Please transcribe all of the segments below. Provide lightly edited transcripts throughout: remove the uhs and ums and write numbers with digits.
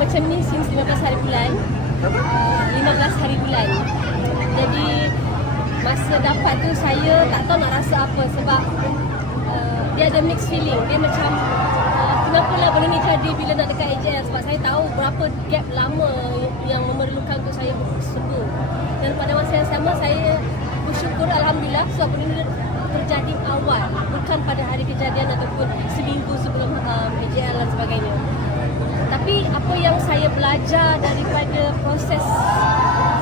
macam ni since 15 hari bulan. 15 hari bulan. Jadi masa dapat tu saya tak tahu nak rasa apa sebab dia ada mixed feeling. Dia macam kenapalah benda ni jadi bila nak dekat AJL, sebab saya tahu berapa gap lama yang memerlukan untuk saya sembuh. Dan pada masa yang sama saya bersyukur alhamdulillah sebab benda ni terjadi awal, bukan pada hari kejadian ataupun seminggu sebelum AJL dan sebagainya. Tapi apa yang saya belajar daripada proses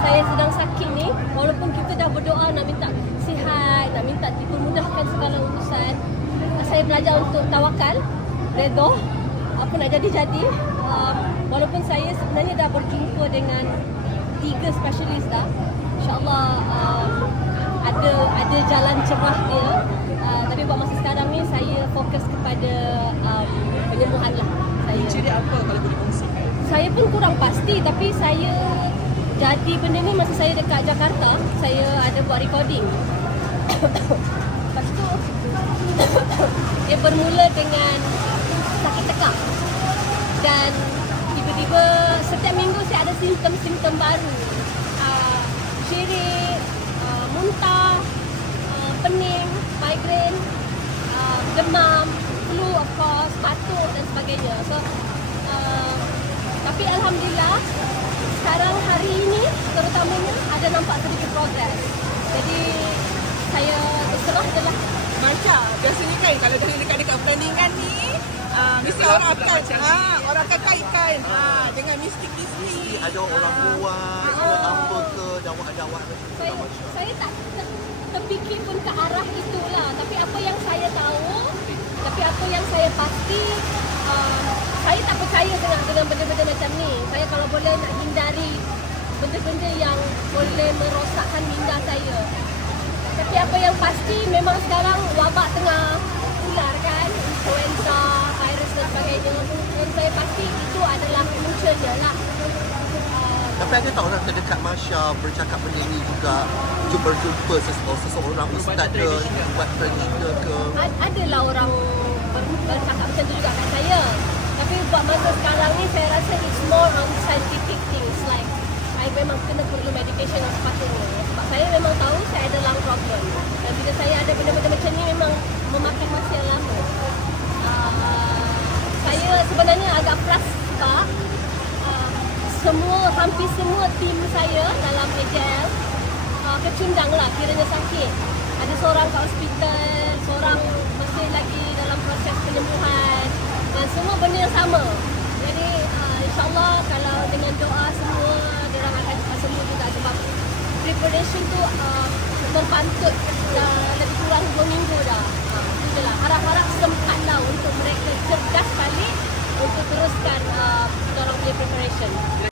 saya sedang sakit ni, walaupun kita dah berdoa nak minta sihat, nak minta dipermudahkan segala urusan, saya belajar untuk tawakal, redha, apa nak jadi-jadi. Walaupun saya sebenarnya dah berjumpa dengan 3 spesialis dah, InsyaAllah ada jalan cerah dia. Tapi buat masa sekarang ni saya fokus kepada penyembuhan lah. Ciri apa kalau boleh kongsikan? Saya pun kurang pasti, tapi saya jadi benda ni masa saya dekat Jakarta, saya ada buat recording. Lepas tu dia bermula dengan sakit tekak dan tiba-tiba setiap minggu saya ada simptom-simptom baru. Syirik, muntah, pening, migraine, demam, flu of course, batuk dan sebagainya. So tapi alhamdulillah sekarang hari ini terutamanya ada nampak sedikit progres. Jadi saya terserah adalah Marsha, biasanya kan kalau dah dekat-dekat pertandingan ni mesti orang akan kaitkan dengan mistik Disney. Ada orang buat ke apa ke dawah-dawah. Saya tak terfikir pun ke arah itulah. Tapi apa yang saya tahu, tapi apa yang saya pasti, saya tak percaya dengan benda-benda macam ni. Saya kalau boleh nak hindari benda-benda yang boleh merosakkan minda saya. Tapi apa yang pasti memang sekarang wabak tengah ular kan, influenza, virus dan sebagainya. Dan saya pasti itu adalah munculnya lah. Tapi ada tak orang terdekat Marsha bercakap benda ni juga, berjumpa seseorang ustaz ke, buat tradisional ke? Adalah orang bercakap macam tu juga kat saya. Tapi buat masa sekarang ni saya rasa it's more on scientific things, like saya memang kena perlu medication yang sepatutnya. Sebab saya memang tahu saya ada lung problem. Dan bila saya ada benda-benda macam ni memang memakan masa yang lama. Saya sebenarnya agak plus sebab hampir semua tim saya dalam AJL kecundang lah kiranya sakit. Ada seorang kat hospital, seorang masih lagi dalam proses penyembuhan dan semua benda yang sama. Jadi insyaAllah kalau dengan doa semua diorang akan sembuh juga sebab preparation tu terpantut lebih kurang 2 minggu dah. Itu je lah. Harap-harap sempat lah untuk mereka cerdas balik untuk teruskan diorang punya preparation.